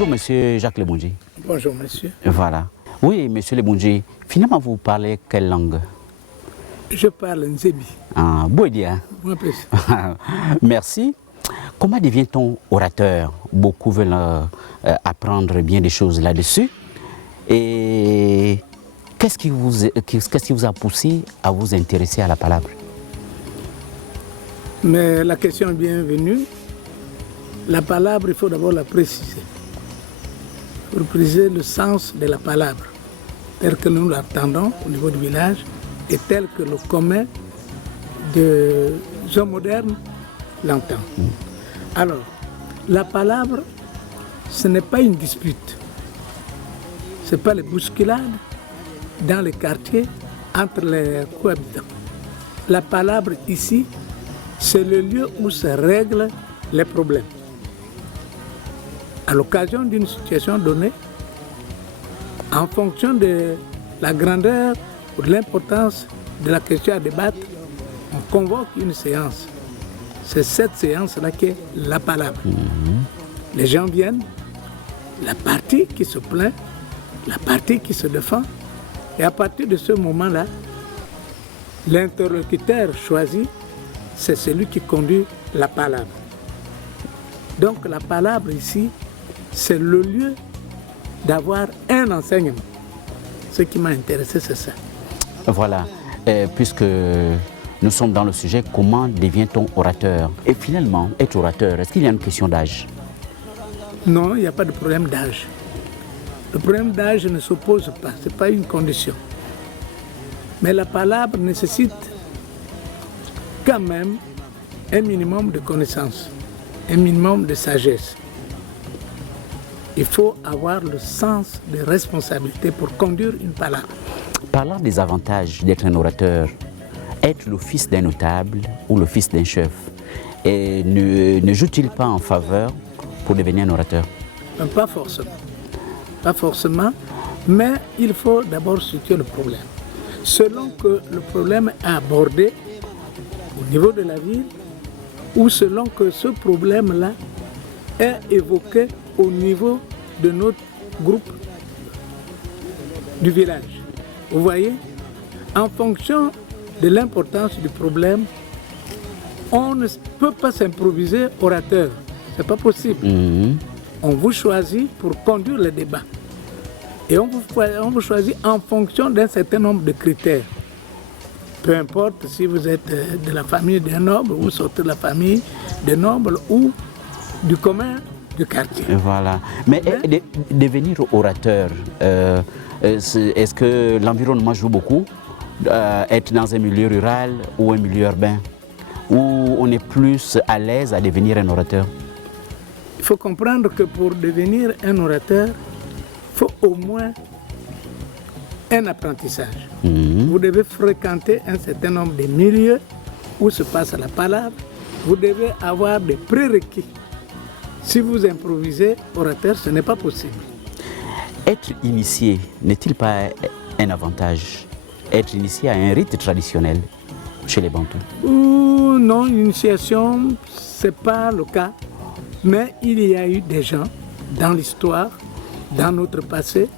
Bonjour, monsieur Jacques Lebondji. Bonjour, monsieur. Voilà. Oui, monsieur Lebondji, finalement, vous parlez quelle langue? Je parle Nzebi. Ah, Bouédia. Moi, plus. Merci. Comment devient-on orateur? Beaucoup veulent apprendre bien des choses là-dessus. Et qu'est-ce qui vous a poussé à vous intéresser à la palabre? Mais la question est bienvenue. La palabre, il faut d'abord la préciser. Pour préciser le sens de la palabre, tel que nous l'entendons au niveau du village et tel que le commun des hommes modernes l'entend. Alors, la palabre, ce n'est pas une dispute. Ce n'est pas les bousculades dans les quartiers entre les cohabitants. La palabre ici, c'est le lieu où se règlent les problèmes. À l'occasion d'une situation donnée, en fonction de la grandeur ou de l'importance de la question à débattre, on convoque une séance. C'est cette séance-là qui est la palabre. Les gens viennent, la partie qui se plaint, la partie qui se défend, et à partir de ce moment-là, l'interlocuteur choisi, c'est celui qui conduit la palabre. Donc la palabre ici, c'est le lieu d'avoir un enseignement. Ce qui m'a intéressé, c'est ça. Voilà, puisque nous sommes dans le sujet, comment devient-on orateur? Et finalement, être orateur, est-ce qu'il y a une question d'âge? Non, il n'y a pas de problème d'âge. Le problème d'âge ne s'oppose pas, ce n'est pas une condition. Mais la palabre nécessite quand même un minimum de connaissances, un minimum de sagesse. Il faut avoir le sens de responsabilité pour conduire une palabre. Parlant des avantages d'être un orateur, être le fils d'un notable ou le fils d'un chef, et ne joue-t-il pas en faveur pour devenir un orateur? Pas forcément. Pas forcément, mais il faut d'abord situer le problème. Selon que le problème est abordé au niveau de la ville, ou selon que ce problème-là est évoqué au niveau de notre groupe du village. Vous voyez, en fonction de l'importance du problème, on ne peut pas s'improviser orateur. Ce n'est pas possible. On vous choisit pour conduire le débat. Et on vous choisit en fonction d'un certain nombre de critères. Peu importe si vous êtes de la famille d'un noble ou sortez de la famille des nobles ou du commun du quartier. Voilà. Mais devenir orateur, est-ce que l'environnement joue beaucoup? Être dans un milieu rural ou un milieu urbain? Où on est plus à l'aise à devenir un orateur? Il faut comprendre que pour devenir un orateur, il faut au moins un apprentissage. Vous devez fréquenter un certain nombre de milieux où se passe la palabre. Vous devez avoir des prérequis. Si vous improvisez orateur, ce n'est pas possible. Être initié n'est-il pas un avantage? Être initié à un rite traditionnel chez les Bantous? Non, l'initiation, ce n'est pas le cas. Mais il y a eu des gens dans l'histoire, dans notre passé,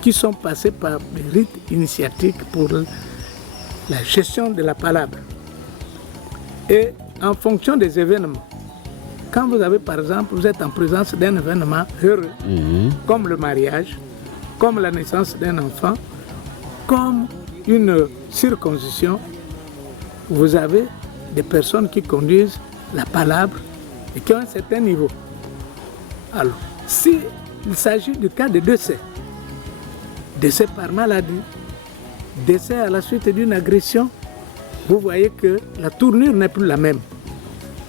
qui sont passés par des rites initiatiques pour la gestion de la palabre. Et en fonction des événements, quand vous avez par exemple, vous êtes en présence d'un événement heureux, comme le mariage, comme la naissance d'un enfant, comme une circoncision, vous avez des personnes qui conduisent la palabre et qui ont un certain niveau. Alors, s'il s'agit du cas de décès par maladie, décès à la suite d'une agression, vous voyez que la tournure n'est plus la même.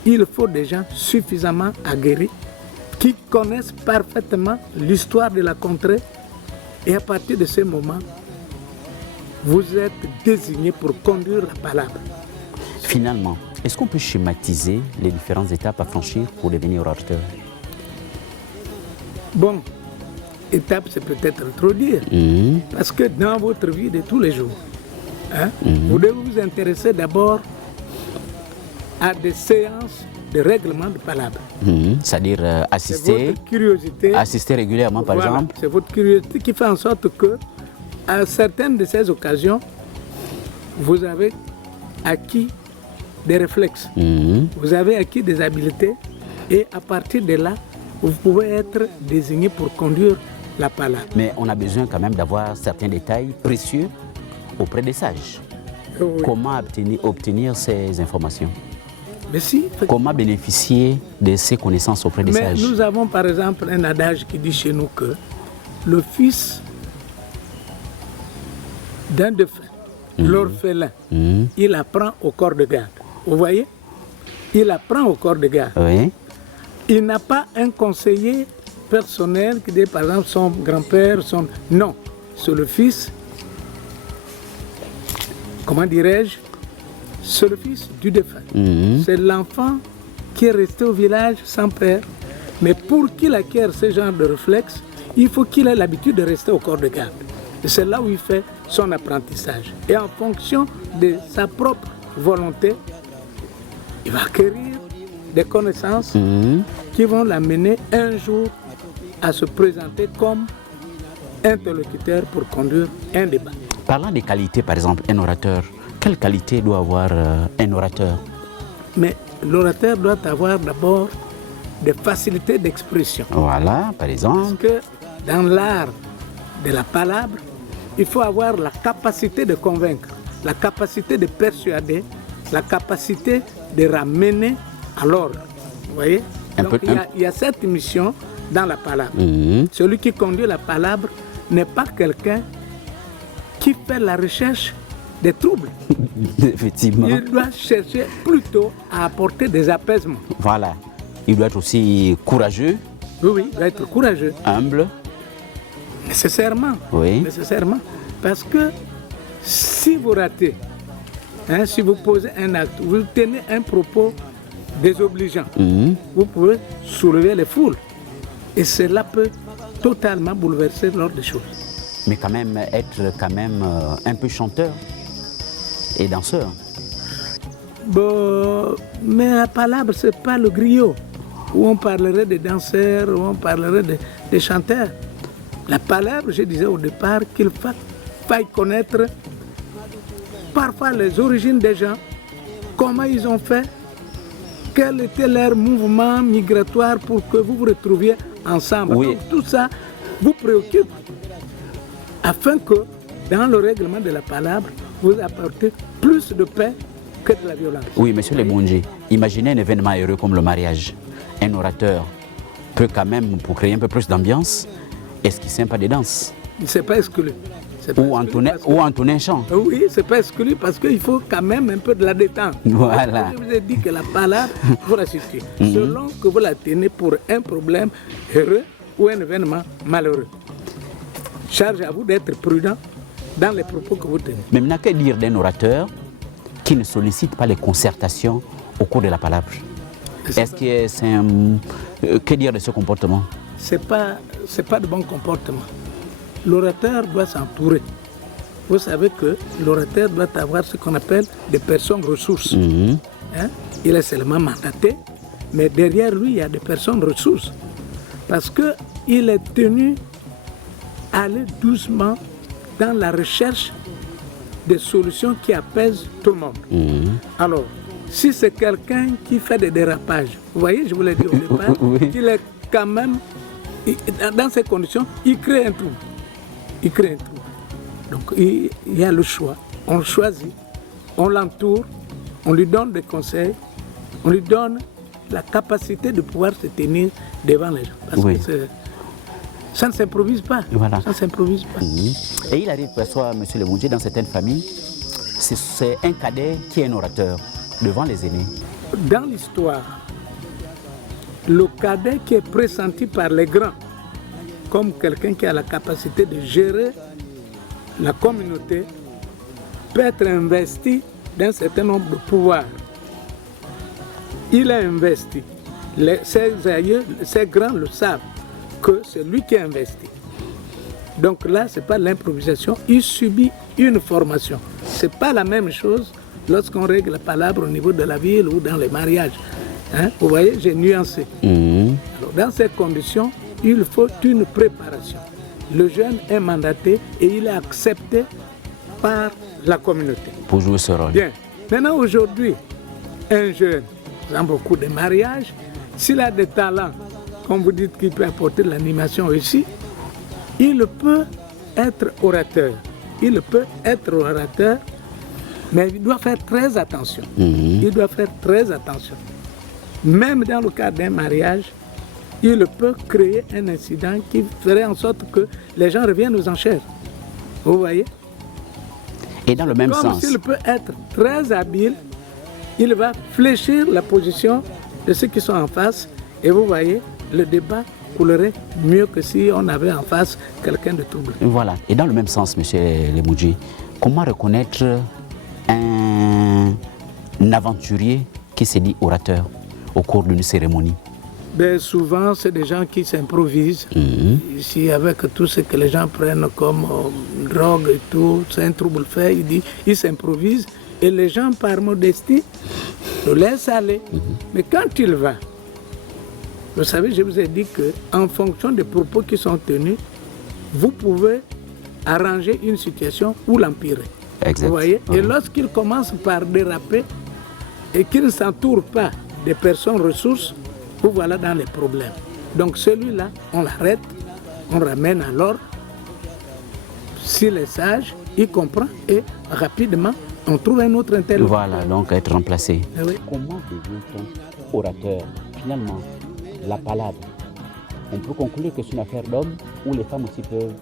Il faut des gens suffisamment aguerris qui connaissent parfaitement l'histoire de la contrée et à partir de ce moment, vous êtes désigné pour conduire la palabre. Finalement, est-ce qu'on peut schématiser les différentes étapes à franchir pour devenir orateur? Bon, étape, c'est peut-être trop dire. Parce que dans votre vie de tous les jours, vous devez vous intéresser d'abord à des séances de règlement de palabre. C'est-à-dire C'est assister, votre curiosité. assister régulièrement, par Voilà, exemple. c'est votre curiosité qui fait en sorte que, à certaines de ces occasions, vous avez acquis des réflexes, vous avez acquis des habiletés, et à partir de là, vous pouvez être désigné pour conduire la palabre. Mais on a besoin quand même d'avoir certains détails précieux auprès des sages. Oui. Comment obtenir ces informations? Mais si, Comment bénéficier de ces connaissances auprès des mais sages? nous avons par exemple un adage qui dit chez nous que le fils d'un défunt, l'orphelin, il apprend au corps de garde. Vous voyez? Il apprend au corps de garde. Oui. Il n'a pas un conseiller personnel qui dit par exemple son grand-père, son... Non, c'est le fils, comment dirais-je, c'est le fils du défunt. C'est l'enfant qui est resté au village sans père. Mais pour qu'il acquiert ce genre de réflexe, il faut qu'il ait l'habitude de rester au corps de garde. Et c'est là où il fait son apprentissage. Et en fonction de sa propre volonté, il va acquérir des connaissances qui vont l'amener un jour à se présenter comme interlocuteur pour conduire un débat. Parlant des qualités, par exemple, un orateur, quelle qualité doit avoir un orateur? Mais l'orateur doit avoir d'abord des facilités d'expression. Voilà, par exemple. Parce que dans l'art de la palabre, il faut avoir la capacité de convaincre, la capacité de persuader, la capacité de ramener à l'ordre. Vous voyez? Donc il y a cette mission dans la palabre. Celui qui conduit la palabre n'est pas quelqu'un qui fait la recherche des troubles. Effectivement. Il doit chercher plutôt à apporter des apaisements. Voilà. Il doit être aussi courageux. Oui, il doit être courageux. Humble. Nécessairement. Oui. Nécessairement. Parce que si vous ratez, si vous posez un acte, vous tenez un propos désobligeant, vous pouvez soulever les foules. Et cela peut totalement bouleverser l'ordre des choses. Mais quand même être un peu chanteur et danseur. Bon, mais la palabre, ce n'est pas le griot où on parlerait des danseurs, où on parlerait des chanteurs. La palabre, je disais au départ qu'il faille connaître parfois les origines des gens, comment ils ont fait, quel était leur mouvement migratoire pour que vous vous retrouviez ensemble. Oui. Donc tout ça vous préoccupe afin que dans le règlement de la palabre, vous apportez plus de paix que de la violence. Oui, monsieur Lebondji, imaginez un événement heureux comme le mariage. Un orateur peut quand même, pour créer un peu plus d'ambiance, esquisser un pas de danse. Il ne s'est pas exclu. Ou entonner un chant. Oui, c'est pas exclu parce qu'il faut quand même un peu de la détente. Voilà. Je vous ai dit que la palabre, vous la situez. Selon que vous la tenez pour un problème heureux ou un événement malheureux. Charge à vous d'être prudent dans les propos que vous tenez. Mais maintenant, que dire d'un orateur qui ne sollicite pas les concertations au cours de la palabre? Est-ce que c'est un... que dire de ce comportement? C'est pas de bon comportement. L'orateur doit s'entourer. Vous savez que l'orateur doit avoir ce qu'on appelle des personnes ressources. Il est seulement mandaté, mais derrière lui, il y a des personnes ressources. Parce qu'il est tenu à aller doucement dans la recherche des solutions qui apaisent tout le monde. Alors, si c'est quelqu'un qui fait des dérapages, vous voyez, je vous l'ai dit au départ, qu'il est quand même, dans ces conditions, il crée un trouble. Il crée un trouble. Donc, il y a le choix. On le choisit, on l'entoure, on lui donne des conseils, on lui donne la capacité de pouvoir se tenir devant les gens. Parce que ça ne s'improvise pas. Voilà. Ça ne s'improvise pas. Et il arrive parfois, monsieur Lebondji, dans certaines familles, c'est un cadet qui est un orateur devant les aînés. Dans l'histoire, le cadet qui est pressenti par les grands, comme quelqu'un qui a la capacité de gérer la communauté, peut être investi d'un certain nombre de pouvoirs. Il est investi. Ses aïeux, ses grands le savent, que c'est lui qui est investi. Donc là, ce n'est pas l'improvisation, il subit une formation. Ce n'est pas la même chose lorsqu'on règle la palabre au niveau de la ville ou dans les mariages. Hein, vous voyez, j'ai nuancé. Alors, dans ces conditions, il faut une préparation. Le jeune est mandaté et il est accepté par la communauté. Pour jouer ce rôle. Bien. Maintenant, aujourd'hui, un jeune, dans beaucoup de mariages, s'il a des talents, comme vous dites, qu'il peut apporter de l'animation ici, il peut être orateur. Il peut être orateur, mais il doit faire très attention. Il doit faire très attention. Même dans le cadre d'un mariage, il peut créer un incident qui ferait en sorte que les gens reviennent aux enchères. Vous voyez? Et dans le même Comme sens. s'il peut être très habile, il va fléchir la position de ceux qui sont en face. Et vous voyez, le débat coulerait mieux que si on avait en face quelqu'un de troublé. Voilà. Et dans le même sens, M. Lemudji, comment reconnaître un aventurier qui s'est dit orateur au cours d'une cérémonie? Ben, souvent, c'est des gens qui s'improvisent. Ici, avec tout ce que les gens prennent comme drogue et tout, c'est un trouble fait, ils s'improvisent. Et les gens, par modestie, le laissent aller. Mais quand il va, vous savez, je vous ai dit qu'en fonction des propos qui sont tenus, vous pouvez arranger une situation ou l'empirer. Exact. Vous voyez? Et lorsqu'il commence par déraper et qu'il ne s'entoure pas des personnes ressources, vous voilà dans les problèmes. Donc celui-là, on l'arrête, on ramène à l'ordre. S'il est sage, il comprend et rapidement, on trouve un autre interlocuteur. Voilà, donc être remplacé. Oui. Comment devient-on orateur? Finalement, la palabre, on peut conclure que c'est une affaire d'hommes ou les femmes aussi peuvent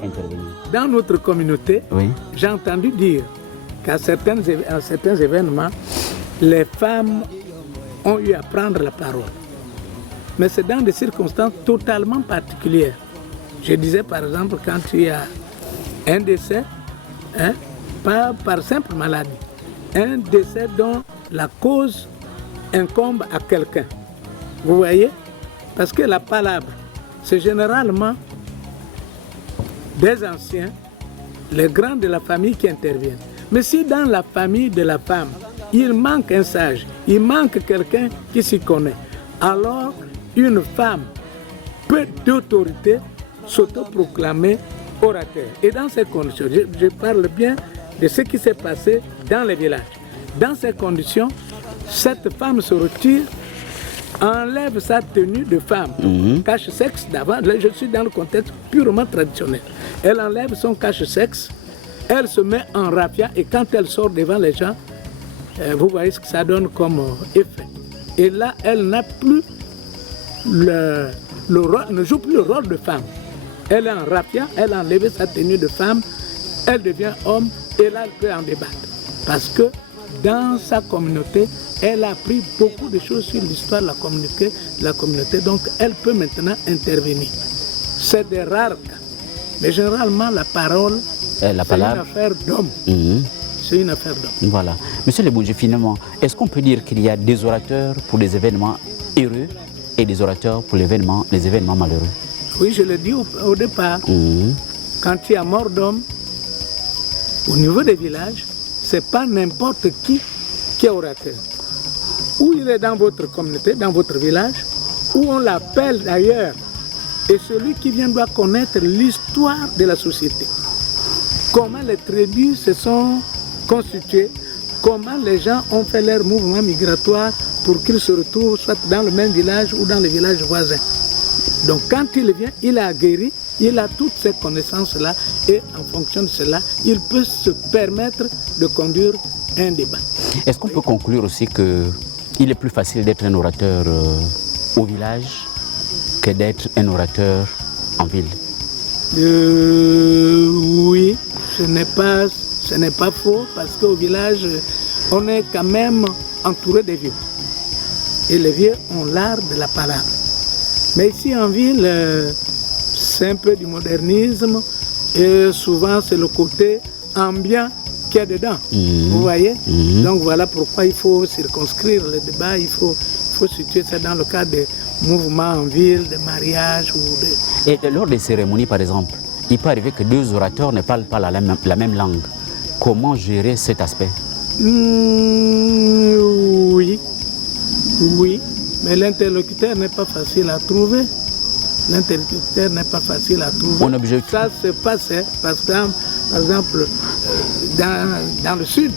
intervenir. Dans notre communauté, Oui. j'ai entendu dire qu'à certains événements, les femmes ont eu à prendre la parole. Mais c'est dans des circonstances totalement particulières. Je disais par exemple quand il y a un décès, hein, pas par simple maladie, un décès dont la cause incombe à quelqu'un. Vous voyez? Parce que la palabre, c'est généralement des anciens, les grands de la famille qui interviennent. Mais si dans la famille de la femme, il manque un sage, il manque quelqu'un qui s'y connaît, alors une femme peut d'autorité s'autoproclamer orateur. Et dans ces conditions, je parle bien de ce qui s'est passé dans les villages. Dans ces conditions, cette femme se retire, enlève sa tenue de femme, cache-sexe d'avant. Là, je suis dans le contexte purement traditionnel. Elle enlève son cache-sexe, elle se met en raffia et quand elle sort devant les gens, vous voyez ce que ça donne comme effet. Et là, elle n'a plus le rôle, ne joue plus le rôle de femme. Elle est en raffia, elle a enlevé sa tenue de femme, elle devient homme et là, elle peut en débattre. Parce que dans sa communauté, elle a appris beaucoup de choses sur l'histoire de la communauté, donc elle peut maintenant intervenir. C'est des rares cas. Mais généralement, la parole, c'est une affaire d'homme. C'est une affaire d'homme. Voilà. Monsieur Lemudji, finalement, est-ce qu'on peut dire qu'il y a des orateurs pour des événements heureux et des orateurs pour les événements malheureux? Oui, je l'ai dit au départ. Quand il y a mort d'homme, au niveau des villages, ce n'est pas n'importe qui est orateur. Ou il est dans votre communauté, dans votre village, ou on l'appelle d'ailleurs. Et celui qui vient doit connaître l'histoire de la société. Comment les tribus se sont constituées, comment les gens ont fait leur mouvement migratoire pour qu'ils se retrouvent soit dans le même village ou dans les villages voisins. Donc quand il vient, il a guéri, il a toutes ces connaissances-là et en fonction de cela, il peut se permettre de conduire un débat. Est-ce qu'on peut conclure aussi qu'il est plus facile d'être un orateur au village que d'être un orateur en ville? Oui, ce n'est pas faux parce qu'au village, on est quand même entouré des vieux. Et les vieux ont l'art de la parole. Mais ici en ville, c'est un peu du modernisme et souvent c'est le côté ambiant qu'il y a dedans. Vous voyez? Donc voilà pourquoi il faut circonscrire le débat, il faut situer ça dans le cadre des mouvements en ville, des mariages. Et lors des cérémonies par exemple, il peut arriver que deux orateurs ne parlent pas la même langue. Comment gérer cet aspect? Oui. Oui, mais l'interlocuteur n'est pas facile à trouver. L'interlocuteur n'est pas facile à trouver. On est obligé... Ça se passait, par exemple, dans le sud,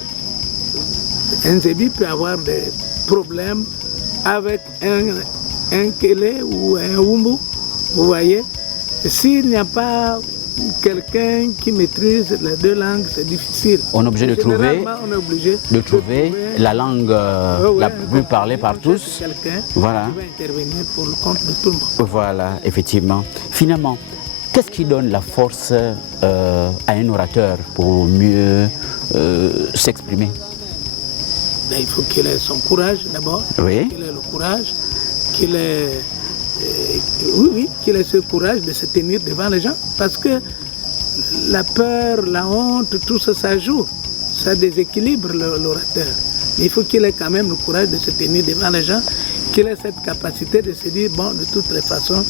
un Zébi peut avoir des problèmes avec un Kélé ou un Wumbu, vous voyez. S'il n'y a pas quelqu'un qui maîtrise les deux langues, c'est difficile. On est obligé de trouver, on est obligé de trouver la langue la plus parlée par tous. Voilà. Qui va intervenir pour le compte de tout le monde. Voilà, effectivement. Finalement, qu'est-ce qui donne la force à un orateur pour mieux s'exprimer? Il faut qu'il ait son courage d'abord, Oui. qu'il ait le courage, qu'il ait, qu'il ait ce courage de se tenir devant les gens, parce que la peur, la honte, tout ça, ça joue, ça déséquilibre l'orateur. Mais il faut qu'il ait quand même le courage de se tenir devant les gens, qu'il ait cette capacité de se dire, bon, de toutes les façons,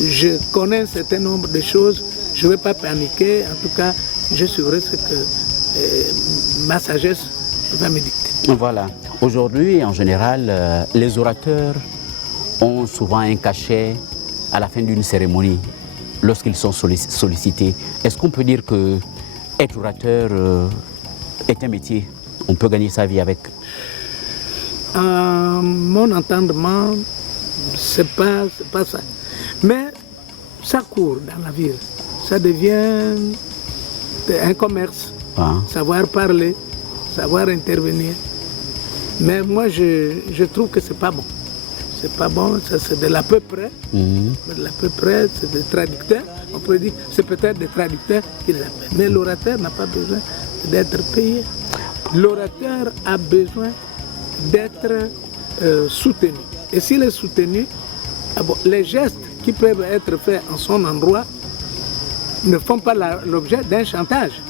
je connais un certain nombre de choses, je ne vais pas paniquer, en tout cas, je suivrai ce que ma sagesse va me dicter. Voilà. Aujourd'hui, en général, les orateurs ont souvent un cachet à la fin d'une cérémonie, lorsqu'ils sont sollicités. Est-ce qu'on peut dire que être orateur est un métier? On peut gagner sa vie avec? Mon entendement, c'est pas ça. Mais ça court dans la ville. Ça devient un commerce. Ah. Savoir parler, savoir intervenir. Mais moi, je trouve que c'est pas bon. C'est pas bon, c'est de l'à peu près. De l'à peu près, c'est des traducteurs. On peut dire que c'est peut-être des traducteurs qui les appellent. Mais l'orateur n'a pas besoin d'être payé. L'orateur a besoin d'être soutenu. Et s'il est soutenu, les gestes qui peuvent être faits en son endroit ne font pas l'objet d'un chantage.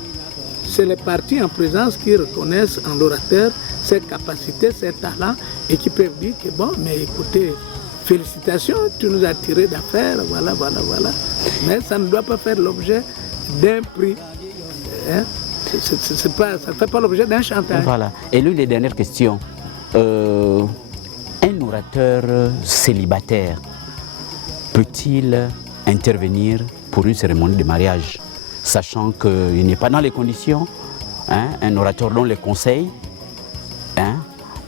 C'est les partis en présence qui reconnaissent en l'orateur ses capacités, ses talents et qui peuvent dire que bon, mais écoutez, félicitations, tu nous as tiré d'affaire, voilà. Mais ça ne doit pas faire l'objet d'un prix. Hein? Ça ne fait pas l'objet d'un chantage. Voilà. Et l'une des dernières questions, un orateur célibataire peut-il intervenir pour une cérémonie de mariage, sachant qu'il n'est pas dans les conditions, hein, un orateur dont les conseils, hein,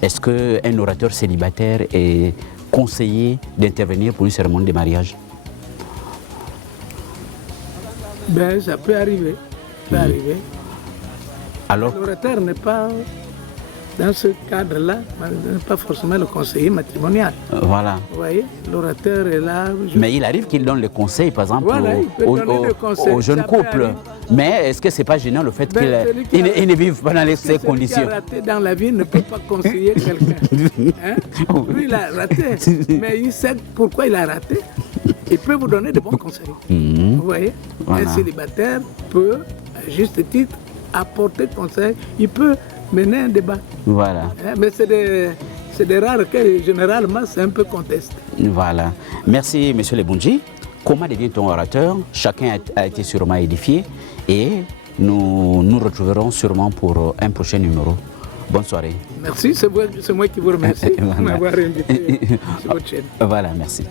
est-ce qu'un orateur célibataire est conseillé d'intervenir pour une cérémonie de mariage? Ben, ça peut arriver. Alors, l'orateur n'est pas, dans ce cadre-là, n'est pas forcément le conseiller matrimonial. Voilà. Vous voyez, l'orateur est là. Mais il arrive qu'il donne le conseil, par exemple, voilà, aux jeunes couples. Mais est-ce que ce n'est pas gênant le fait qu'ils ne vivent pas dans ces conditions? Celui qui a raté dans la vie ne peut pas conseiller quelqu'un. Hein? Lui, il a raté, mais il sait pourquoi il a raté. Il peut vous donner de bons conseils. Vous voyez, voilà. Un célibataire peut, à juste titre, apporter conseil. Il peut mener un débat. Voilà. Mais c'est des rares cas, généralement, c'est un peu contesté. Voilà. Merci, M. Lebundji. Comment devient-on orateur? Chacun a été sûrement édifié et nous nous retrouverons sûrement pour un prochain numéro. Bonne soirée. Merci, c'est moi qui vous remercie de m'avoir invité sur votre chaîne. Voilà, merci.